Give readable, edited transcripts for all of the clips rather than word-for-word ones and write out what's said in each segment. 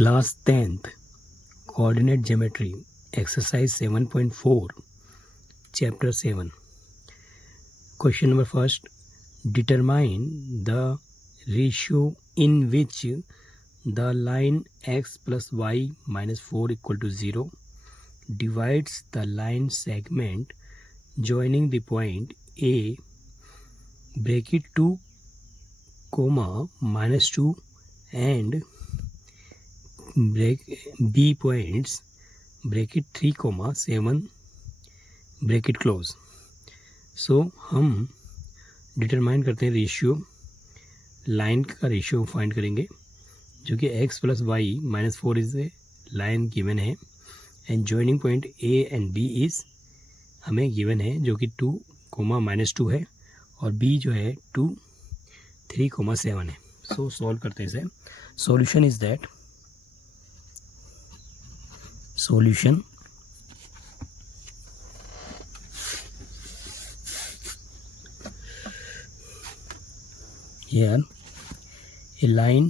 Class 10th Coordinate Geometry Exercise 7.4 Chapter 7. Question number first. Determine the ratio in which the line x plus y minus 4 equal to 0 divides the line segment joining the point A bracket 2 comma minus 2 and B points bracket 3 comma 7 bracket close. सो हम determine करते हैं ratio, line का ratio find करेंगे जो कि x plus Y minus 4 is a line given है and joining point A and B is हमें given है जो कि 2 कोमा माइनस 2 है और B जो है 2 3 कोमा 7 है. सो सॉल्व करते हैं इसे. Solution is that solution here a line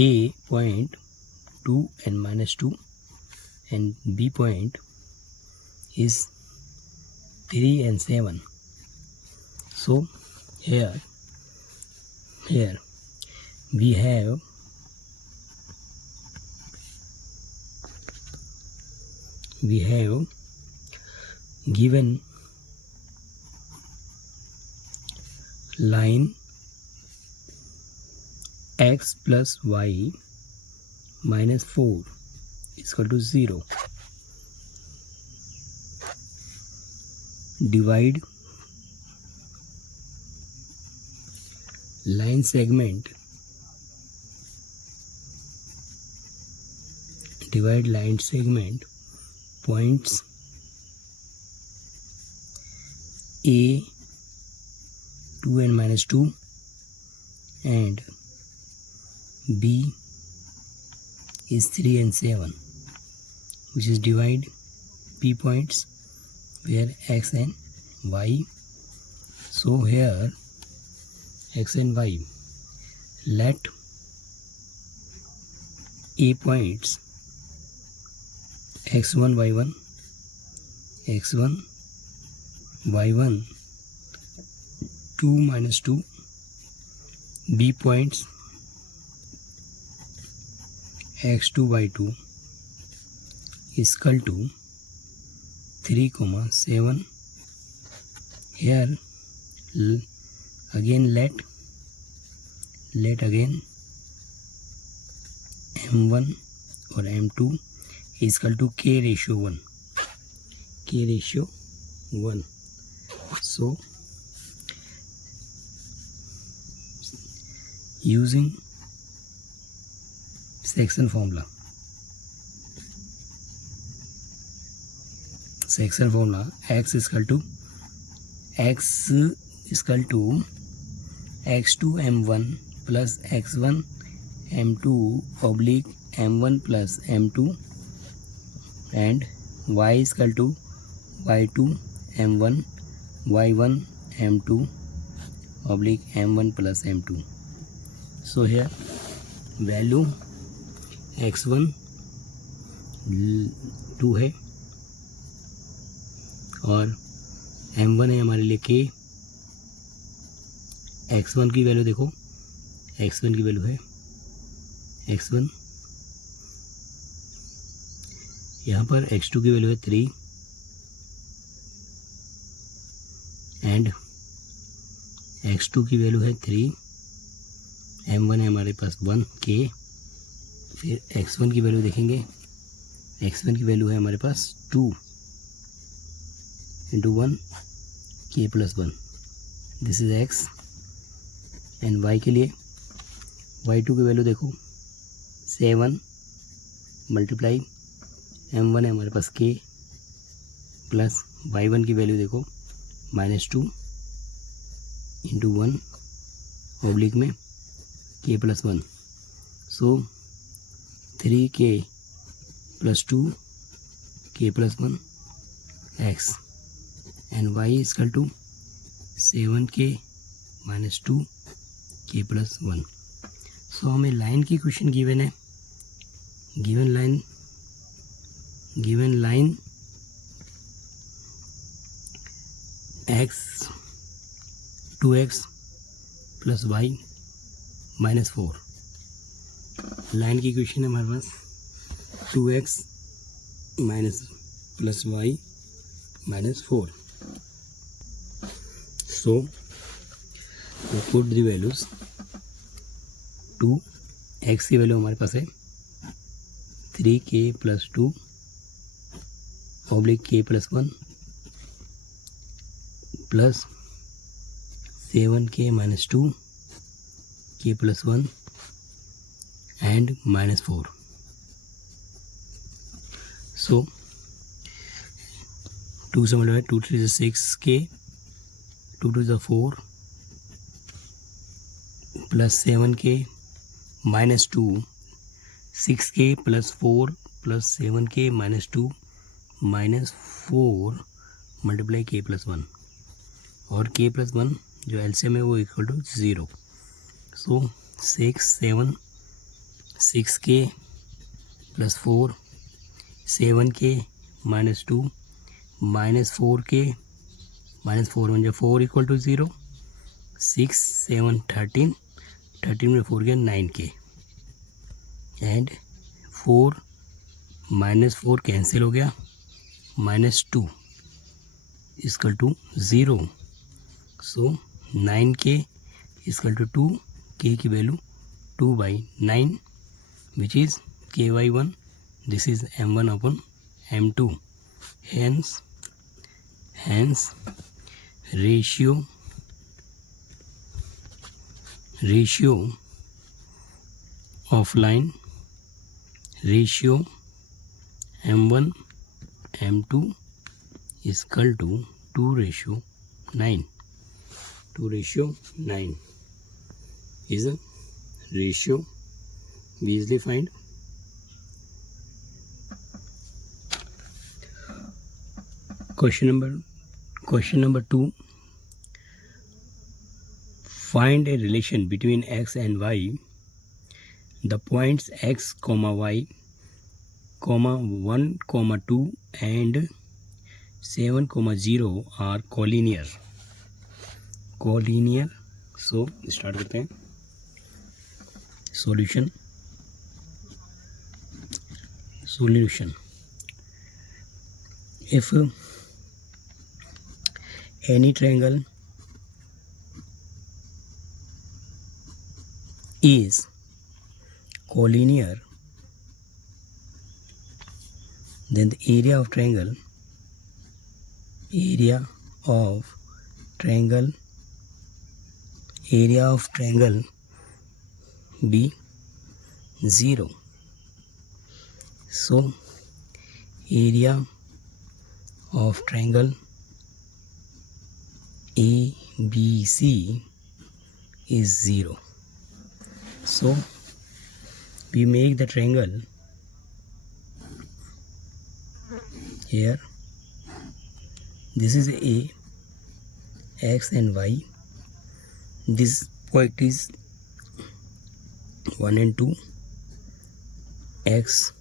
A point 2 and minus 2 and B point is 3 and 7. So here we have given line x plus y minus 4 is equal to 0. Divide line segment points A 2 and minus 2 and B is 3 and 7, which is divide P points where x and y. So here x and y, let A points x1 y1 2 minus 2, B points x2 y2 is equal to 3 comma 7. Here again let again m1 or m2 is equal to k ratio 1. So using section formula x is equal to x2 m1 plus x1 m2 oblique m1 plus m2 and y is equal to y2 m1 y1 m2 oblique m1 plus m2. So here value x1 2 है और m1 है हमारे लिए k. x1 की value देखो, x1 की value है x1, यहाँ पर x2 की वैल्यू है 3 एंड x2 की वैल्यू है 3, m1 है हमारे पास 1 k. फिर x1 की वैल्यू देखेंगे, x1 की वैल्यू है हमारे पास 2 into 1 k plus 1. This is x and y के लिए y2 की वैल्यू देखो 7 मल्टीप्लाई m1 है हमारे पास k प्लस y1 की वैल्यू देखो माइनस 2 इंटू 1 ओब्लिक में k plus 1. So 3k plus 2 k plus 1 x and y is equal to 7k minus 2 k plus 1. सो हमें लाइन की क्वेश्चन गिवन है, given line x 2x plus y minus 4। Line की question है हमारे पास 2x minus plus y minus 4। So put the values. 2x की value हमारे पास है 3k plus 2 oblique k plus 1 plus 7k minus 2 k plus 1 and minus 4। सो 2 से multiply 2 3 से 6k 2 2 से 4 plus 7k minus 2 6k plus 4 plus 7k minus 2 minus 4 multiply k plus 1 और k plus 1 जो LCM है वो equal to 0। So 6k plus 4 7k minus 2 minus 4k minus 4 1 4 equal to 0। 6 7 13 में 4 गया 9k and 4 minus 4 cancel हो गया minus 2 equal to 0। So 9k equal to 2 k की value 2/9 which is ky1 this is m1 upon m2। hence ratio of line ratio m1 m2 is equal to 2:9. 2:9 is a ratio we easily find. Question number 2. Find a relation between x and y. The points x, y, 1, 2 and 7, 0 are collinear. So start करते हैं. Solution. If any triangle is collinear, then the area of triangle be 0. So area of triangle ABC is 0. So we make the triangle here. This is A, x and y. This point is 1 and 2, x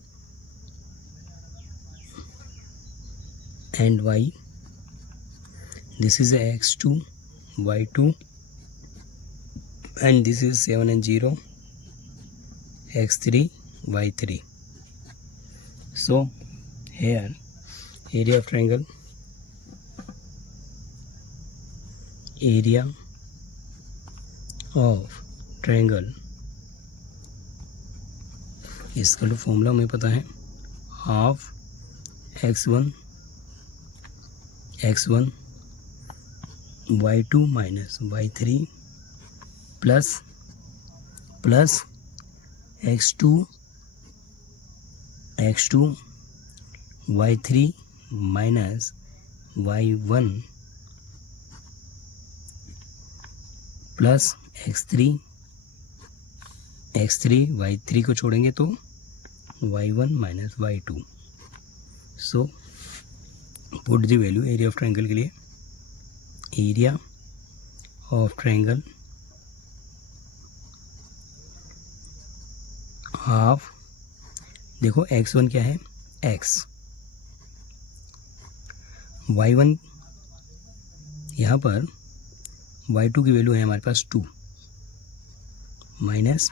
and y. This is x2, y2, and this is 7 and 0, x3, y3. So here area of triangle इसका जो formula हमें पता है half x1 y2 minus y3 plus x2 y3 minus y1 plus x3 y3 को छोड़ेंगे तो y1 minus y2. So put the value area of triangle के लिए. एरिया ऑफ ट्रायंगल हाफ, देखो x1 क्या है x, y1 यहाँ पर y2 की वैल्यू है हमारे पास 2 माइनस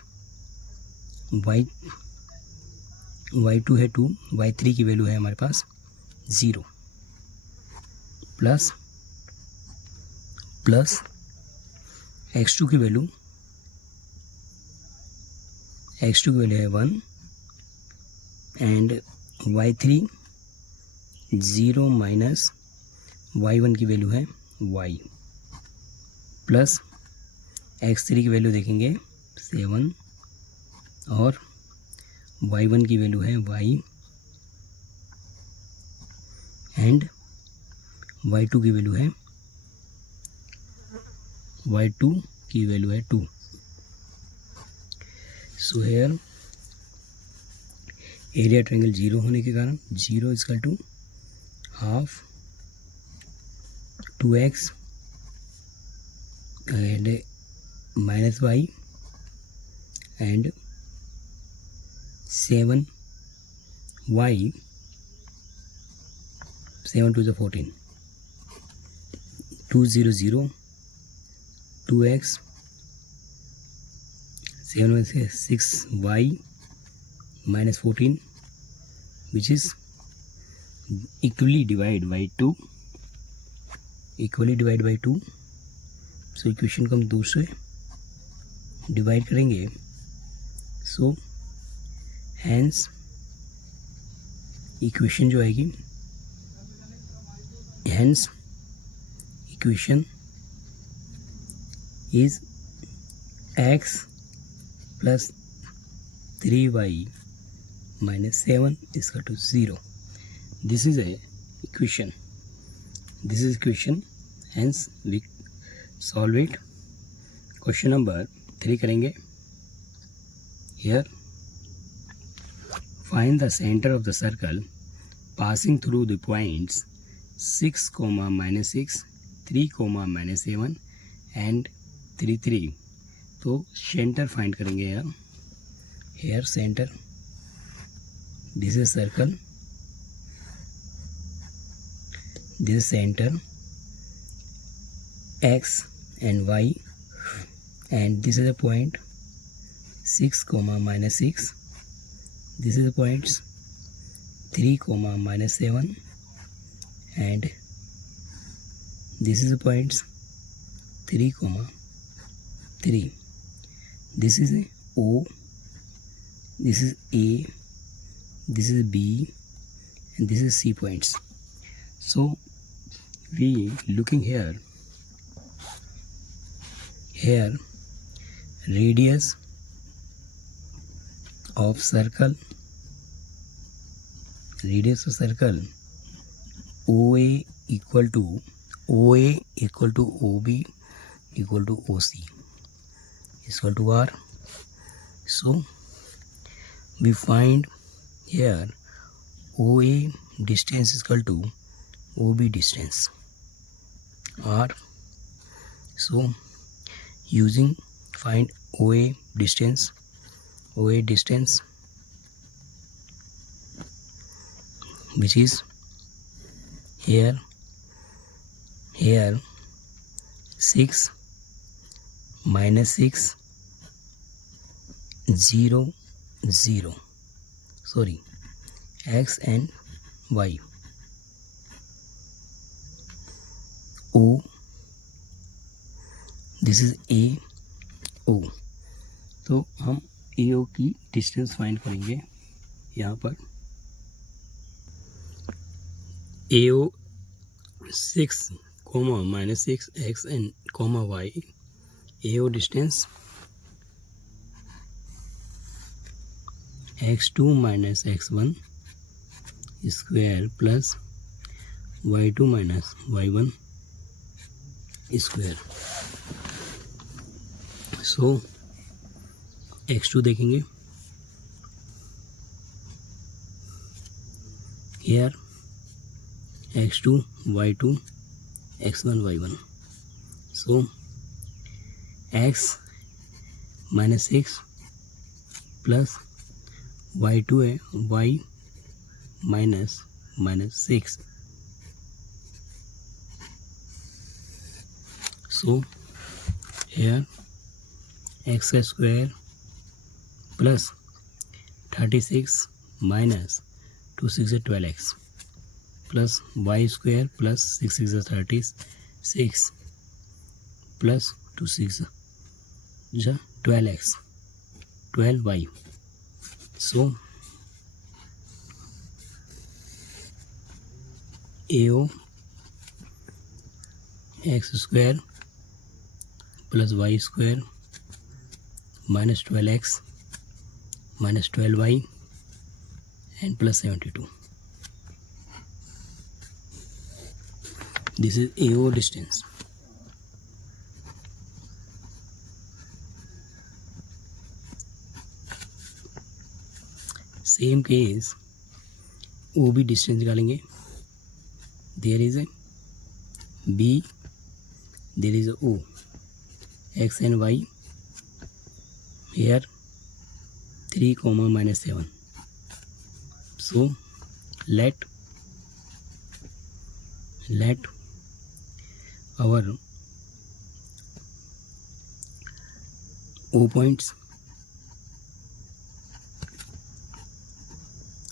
y2 है 2, y3 की वैल्यू है हमारे पास 0 प्लस x2 की वैल्यू है 1 एंड y3 0 माइनस y1 की वैल्यू है y प्लस x3 की वैल्यू देखेंगे 7 और y1 की वैल्यू है y एंड y2 की वैल्यू है 2. सो हेयर एरिया ट्रायंगल 0 होने के कारण 0 equal to half 2x and minus y and 7y 7 to the 14 2 0 0 2x 7 से 6y minus 14 which is equally divided by 2 so equation को हम 2 से डिवाइड करेंगे. सो हैंस इक्वेशन जो आएगी equation is x plus 3y minus 7 is equal to 0. This is equation. Hence we solve it. Question number 3 करेंगे. Here find the center of the circle passing through the points 6, -6, 3, -7 and 3 3. तो centre find करेंगे यार. Here centre, this is circle, this is centre x and y and this is a point 6, -6. This is the points 3, -7 and this is the points 3, 3. This is a O, this is A, this is B and this is C points. So we looking here radius of circle OA equal to OB equal to OC equal to R. So we find here OA distance is equal to OB distance R. So using find OA distance which is here 6 -6 0 0, sorry, x and y. O, this is A O. तो हम AO की distance find करेंगे. यहाँ पर AO 6, -6 x and y. AO distance x2 minus x1 square plus y2 minus y1 square. So x2 देखेंगे. Here x2 y2 x1 y1. So x -6 plus y2 है y minus -6. So here x square plus 36 minus 2 6 is 12x plus y square plus 6 6 is 36 plus 2 6 is 12x 12y. So AO x square plus y square minus 12x minus 12y and plus 72. This is AO distance. Same case OB distance निकालेंगे. There is a B, there is a O, x and y. Here 3, -7. So let our O points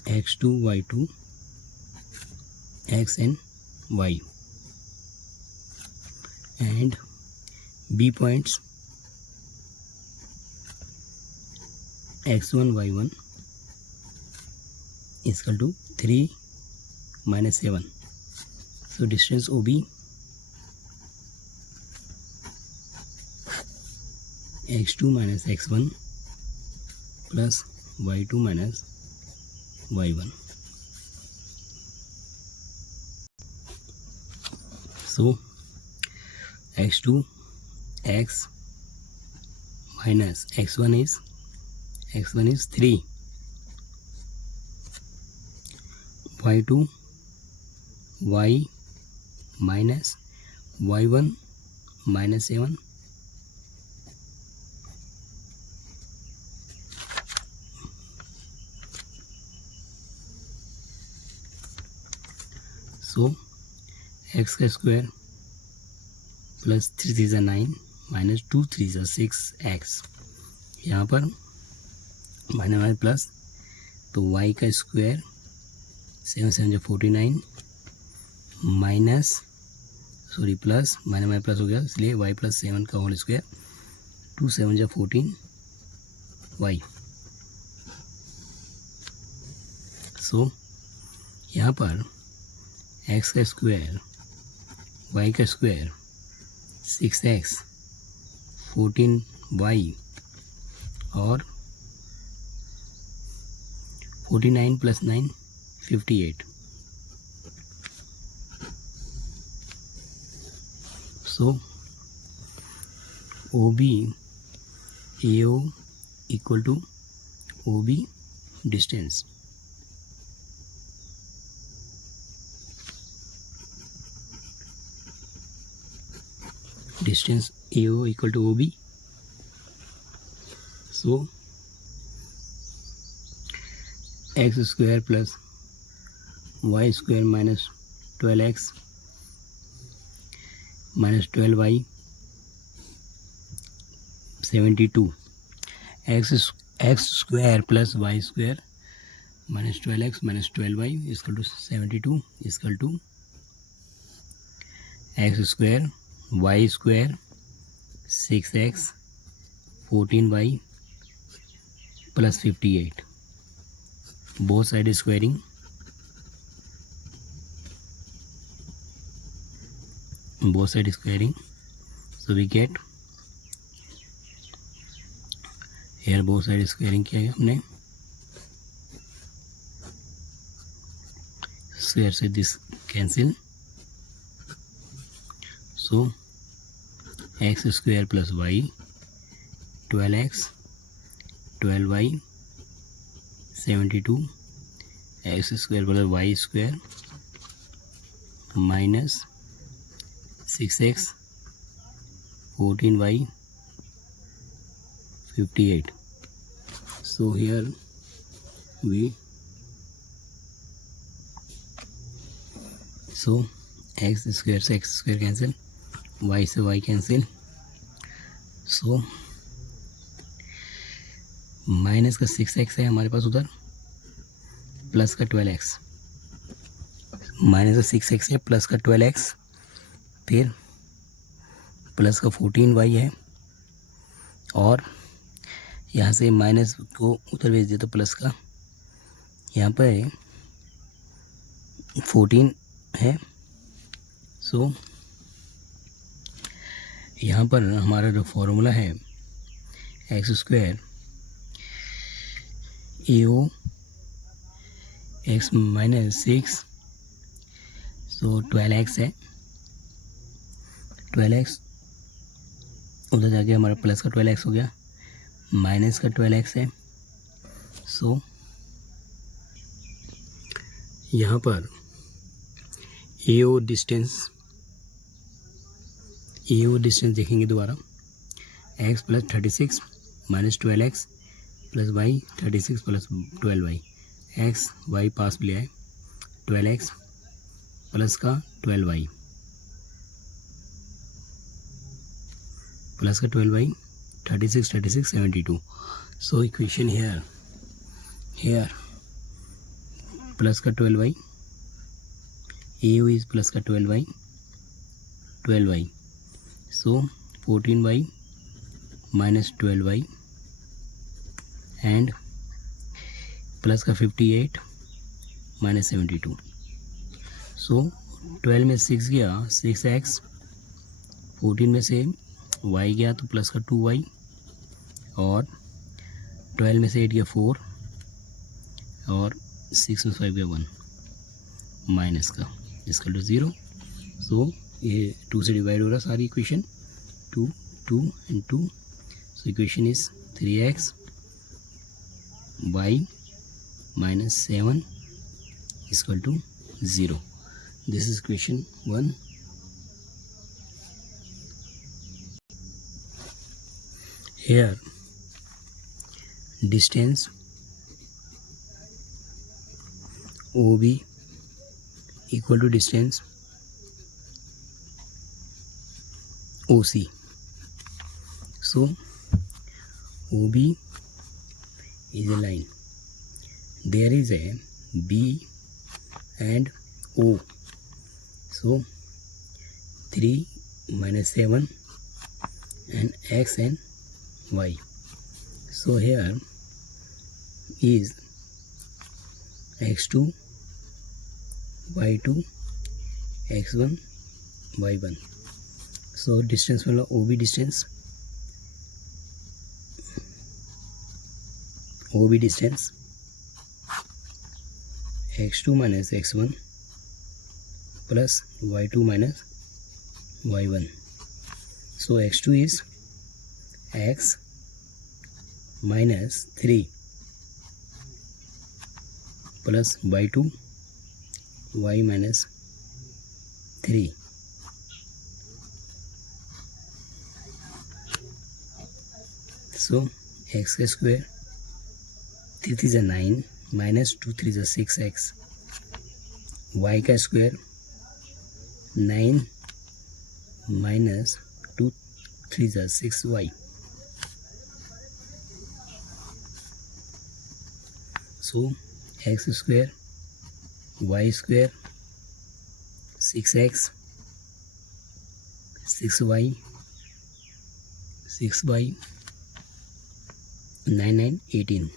x2, y2, x and y, and B points x1, y1 is equal to 3 minus 7. So distance OB x2 minus x1 plus y2 minus y1. So x2 x minus x1 is 3, y2 y minus y1 minus 7, so x square plus 3 3 is 9 minus 2 3 is 6x. यहाँ पर minus plus तो y का square 7 7 49 minus plus minus plus हो गया, इसलिए y plus 7 का whole square 2 7 14 y. सो यहाँ पर x का स्क्वायर y का स्क्वायर 6x 14y और 49 plus 9 58. So OB AO equal to OB distance. Distance AO equal to OB. So x square plus y square minus 12x minus 12y 72. X square plus y square minus 12x minus 12y is equal to 72 is equal to x square y square 6x 14y plus 58. Both sides squaring. So we get here both sides squaring किया है हमने. Square से this cancel. So x square plus y 12x 12y 72 x square plus y square minus 6x 14y 58. So here V. So x square से x square cancel, y से y cancel. So minus का 6x है हमारे पास उधर, plus का 12x. Minus का 6x है, plus का 12x, फिर प्लस का 14y है, और यहाँ से माइनस को उधर भेज दे तो प्लस का, यहाँ पर 14 है. सो यहाँ पर हमारा जो फॉर्मूला है x square AO x minus 6, सो 12x है. 12x उधर जाके हमारा प्लस का 12x हो गया, माइनस का 12x है. सो यहाँ पर AO डिस्टेंस देखेंगे दोबारा, x plus 36 minus 12x plus y 36 plus 12y, x y पास ले आए, 12x प्लस का 12y प्लस का 12y 36 72. So equation here plus का 12y, AO is प्लस का 12y, so 14y minus 12y and plus का 58 minus 72. सो 12 में 6 गया 6x, 14 में से y गया तो प्लस का 2y, और 12 में से 8 गया 4, और 6 में 5 गया 1, माइनस का इसका टू 0. सो ये 2 से डिवाइड हो रहा सारी equation, 2 and 2. So equation is 3x y minus 7 is equal to 0. This is question 1. Here distance OB equal to distance OC. So OB is a line. There is a B and O. So 3 minus 7 and x and y. So here is x2, y2, x1, y1. So distance वाला OB distance x2 minus x1 plus y2 minus y1. So x2 is x minus 3 plus y2 y minus 3. So x square 3 3 is 9 minus 2 3 is 6x, y का square 9 minus 2 3 is 6y. So x square y square 6x 6y 9 9 18.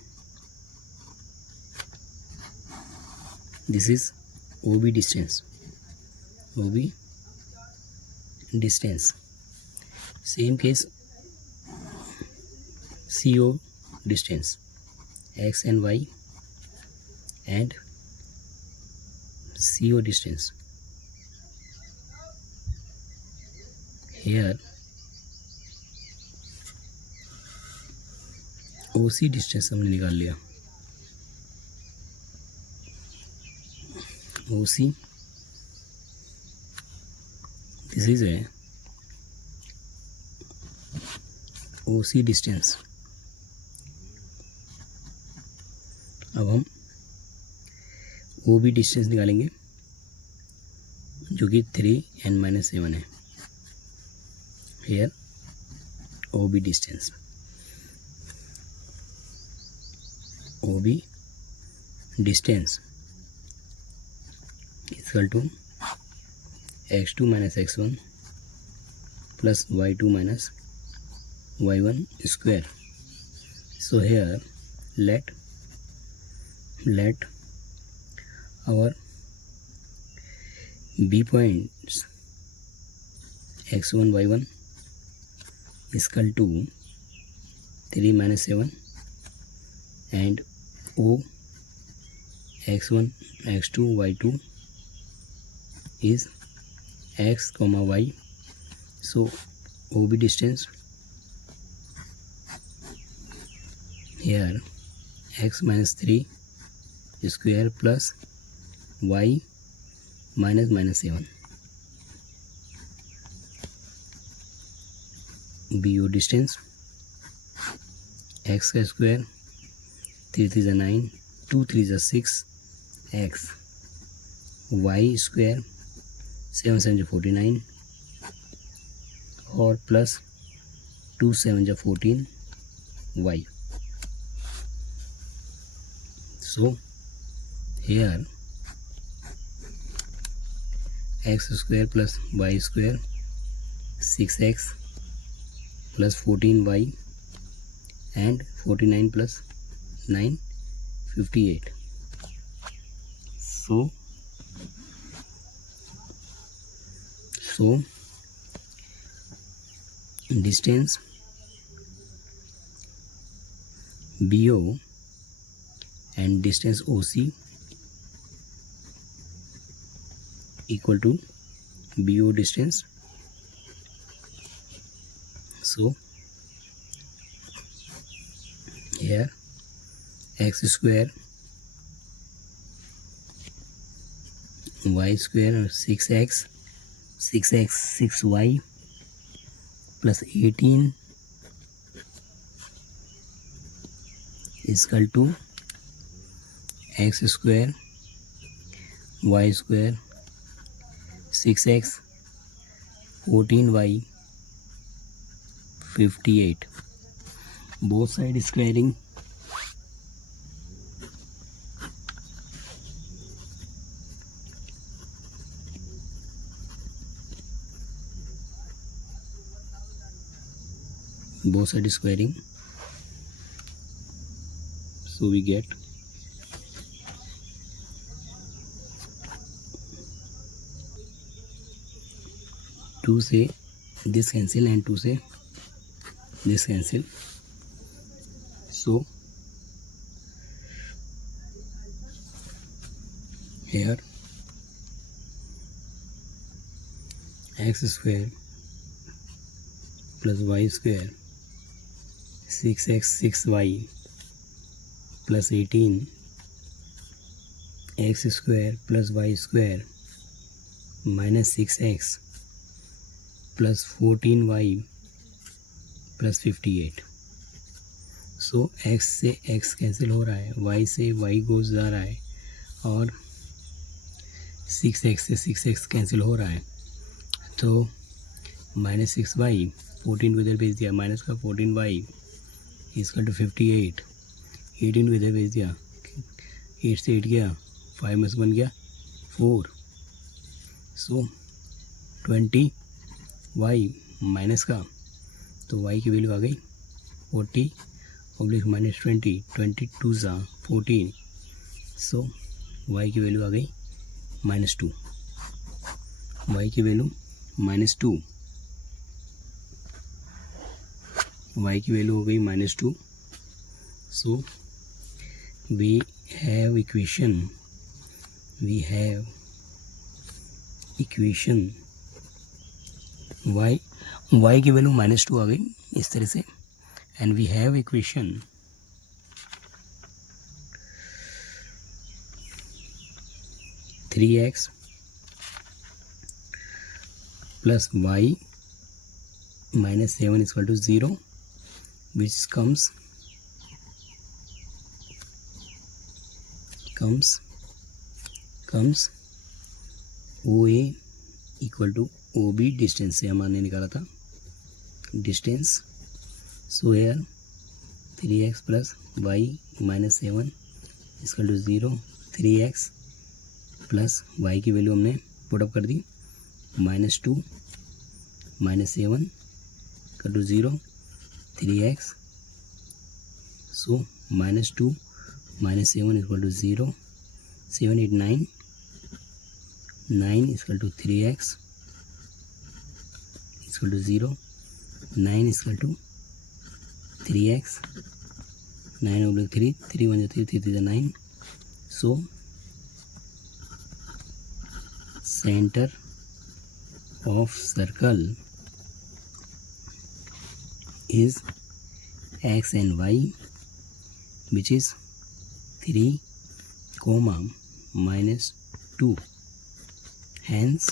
This is OB distance. Same case CO distance, x and y, and CO distance. Here OC distance हमने निकाल लिया. OC, this is a OC distance. अब हम ओ B distance निकालेंगे जो कि 3 n - 7 है। Here O B distance, O B distance equal to x2 - x1 plus y2 minus y1 square. So here let our B points x1 y1 is equal to 3 - 7 and O x1 x2 y2 is x comma y. So OB distance here x minus 3 square plus y minus -7. BO distance x का square 3 3 = 9, 2 3 = 6 x, y square 7 7 = 49 और plus 2 7 = 14 y. So here x square plus y square 6x plus 14y and 49 plus 9 58. So distance BO and distance OC equal to BO distance. So here x square y square 6x 6y plus 18 is equal to x square y square 6x 14y 58. Both side squaring so we get 2 से this cancel and 2 से this cancel. So here x square plus y square 6x 6y plus 18 x square plus y square minus 6x plus 14y plus 58. So x से x cancel हो रहा है, y से y goes जा रहा है और 6x से 6x कैंसिल हो रहा है, तो -6y 14 को इधर भेज दिया, माइनस का 14y इक्वल टू 58, 18 को इधर भेज दिया, 8 से 8 गया, 5 में से 1 गया 4. सो 20y माइनस का, तो y की वैल्यू आ गई 40 ऑब्लिक -20, 22 सा 14. सो y की वैल्यू आ गई -2, y की वैल्यू -2, y की वैल्यू हो गई -2. So we have equation y की वैल्यू -2 आ गई इस तरह से, and we have equation three x plus y -7 equal to 0, which comes comes O A equal to O B, distance से हमने निकाला था distance. So here 3x plus Y minus 7 equal to 0, 3x plus y की value हमने put up कर दी -2 minus 7 equal to 0, 3x। So -2 minus 7 equal to 0, 7 8 9 9 equal to 3x equal to 0, 9 equal to 3x, 9 over 3, 3 1 3 3 3 9. So center of circle is x and y, which is 3, -2. Hence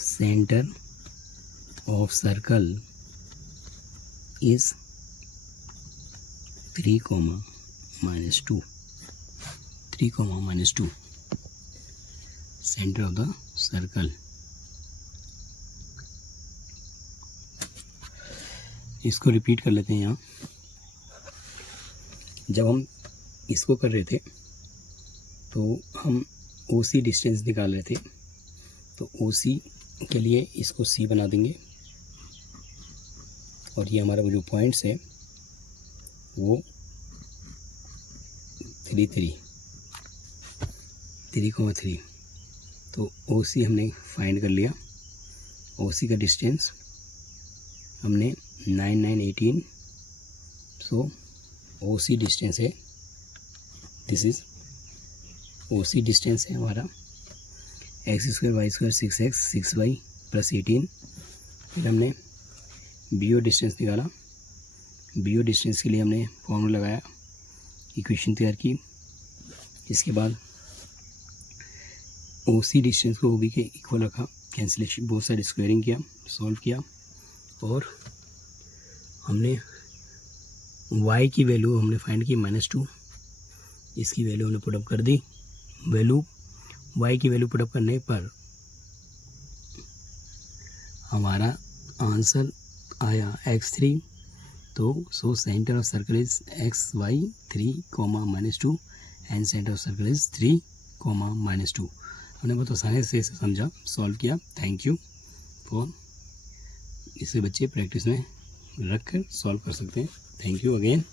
center of circle is 3, -2. 3, -2. Center of the circle. इसको repeat कर लेते हैं यहाँ। जब हम इसको कर रहे थे तो हम OC डिस्टेंस निकाल रहे थे, तो OC के लिए इसको C बना देंगे और ये हमारा जो पॉइंट्स है वो 3,3, तो OC हमने फाइंड कर लिया। OC का डिस्टेंस हमने 9 9 18, सो OC डिस्टेंस है, दिस इज OC डिस्टेंस है हमारा x² y² 6x 6y plus 18। फिर हमने BO डिस्टेंस निकाला। BO डिस्टेंस के लिए हमने फॉर्मूला लगाया, इक्वेशन तैयार की। इसके बाद OC डिस्टेंस को OB के इक्वल रखा, कैंसिलेशन बोथ साइड स्क्वायरिंग किया, सॉल्व किया और हमने y की वैल्यू हमने फाइंड की -2। इसकी वैल्यू हमने पुटअप कर दी। वैल्यू y की वैल्यू पुटअप करने पर हमारा आंसर आया x3। तो so centre of circle is xy 3, -2 and centre of circle is 3, -2। हमने बहुत आसानी से इसे समझा, सॉल्व किया। थैंक यू फॉर, इसे बच्चे प्रैक्टिस में रख कर सॉल्व कर सकते हैं। Thank you again.